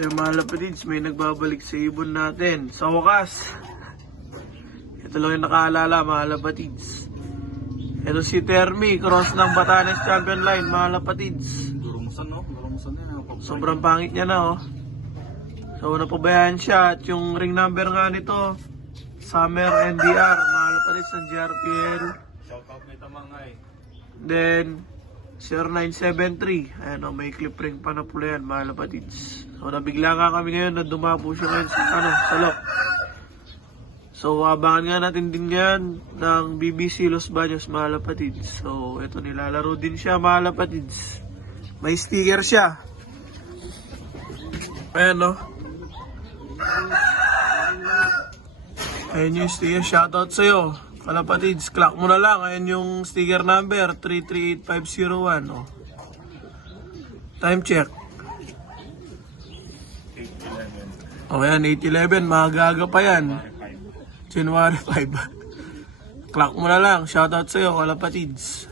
Kaya mga lapatids, may nagbabalik sa ibon natin. Sa wakas, ito lang yung nakaalala mga lapatids. Ito si Termi, cross ng Batanes Champion Line mga lapatids. Durungsan, no? Durungsan yan. Sobrang pangit niya na, oh. So, napabayaan siya. At yung ring number nga nito, Summer NDR, mga lapatids ng GRPL. Shoutout may tamangay. Then, 0973. Ayan, oh, may clip ring pa na pula yan, mga lapatids. So, nabigla nga kami ngayon na dumapo siya ngayon sa lock. So, abangan nga natin din ngayon ng BBC Los Baños, mga lapatids. So, ito, nilalaro din siya, mga lapatids. May sticker siya. Ayan, no? Ayan yung sticker. Shoutout sa'yo. Kalapatids, clock mo na lang. Ayan yung sticker number, 338501. Oh. Time check. O yan, 811. Magaga pa yan. January 5. Clock mo na lang. Shoutout sa'yo, kalapatids.